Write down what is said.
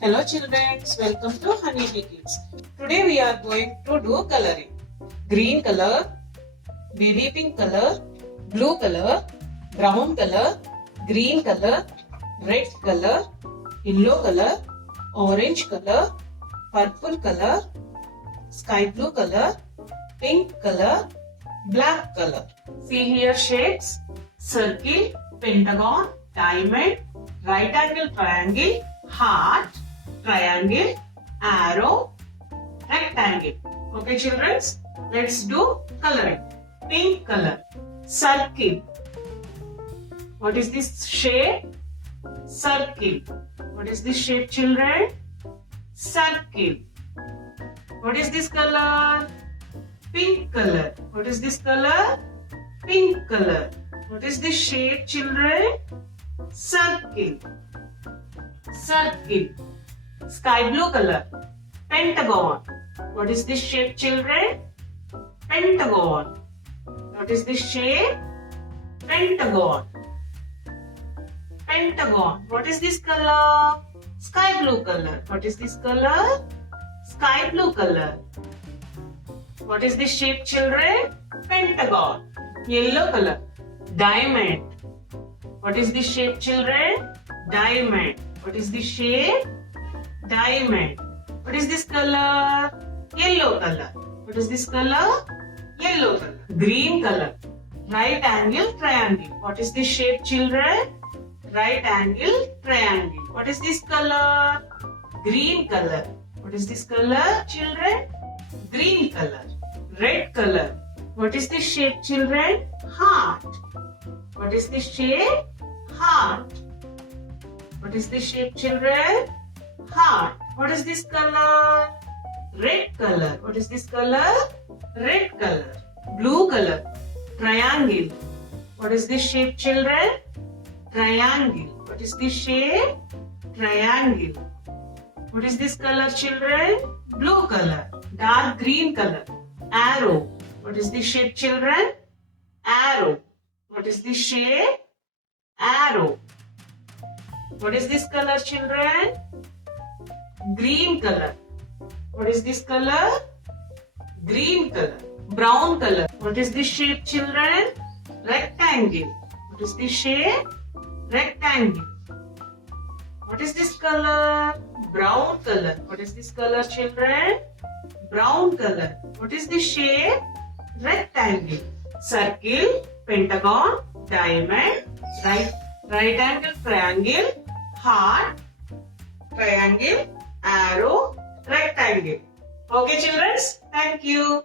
Hello children, welcome to HONEYBEE Kids. Today we are going to do coloring. Green color, baby pink color, blue color, brown color, green color, red color, yellow color, orange color, purple color, sky blue color, pink color, black color. See here shapes: circle, pentagon, diamond, right angle triangle, heart, triangle, arrow, rectangle. Okay children, let's do coloring. Pink color, circle. What is this shape? Circle. What is this shape children? Circle. What is this color? Pink color. What is this color? Pink color. What is this shape children? Circle. Circle. Sky blue color, pentagon. What is this shape children? Pentagon. What is this shape? Pentagon. Pentagon. What is this color? Sky blue color. What is this color? Sky blue color. What is this shape children? Pentagon. Yellow color, diamond. What is this shape children? Diamond. What is this shape? Diamond. What is this color? Yellow color. What is this color? Yellow color. Green color, right angle triangle. What is this shape children? Right angle triangle. What is this color? Green color. What is this color children? Green color. Red color. What is this shape children? Heart. What is this shape? Heart. What is this shape children? Heart. What is this color? Red color. What is this color? Red color. Blue color, triangle. What is this shape children? Triangle. What is this shape? Triangle. What is this color children? Blue color. Dark green color, arrow. What is this shape children? Arrow. What is this shape? Arrow. What is this color children? Green color. What is this color? Green color. Brown color. What is this shape children? Rectangle. What is this shape? Rectangle. What is this color? Brown color. What is this color children? Brown color. What is this shape? Rectangle. Circle, pentagon, diamond, right angle triangle, heart, triangle, arrow, rectangle. Okay children, thank you.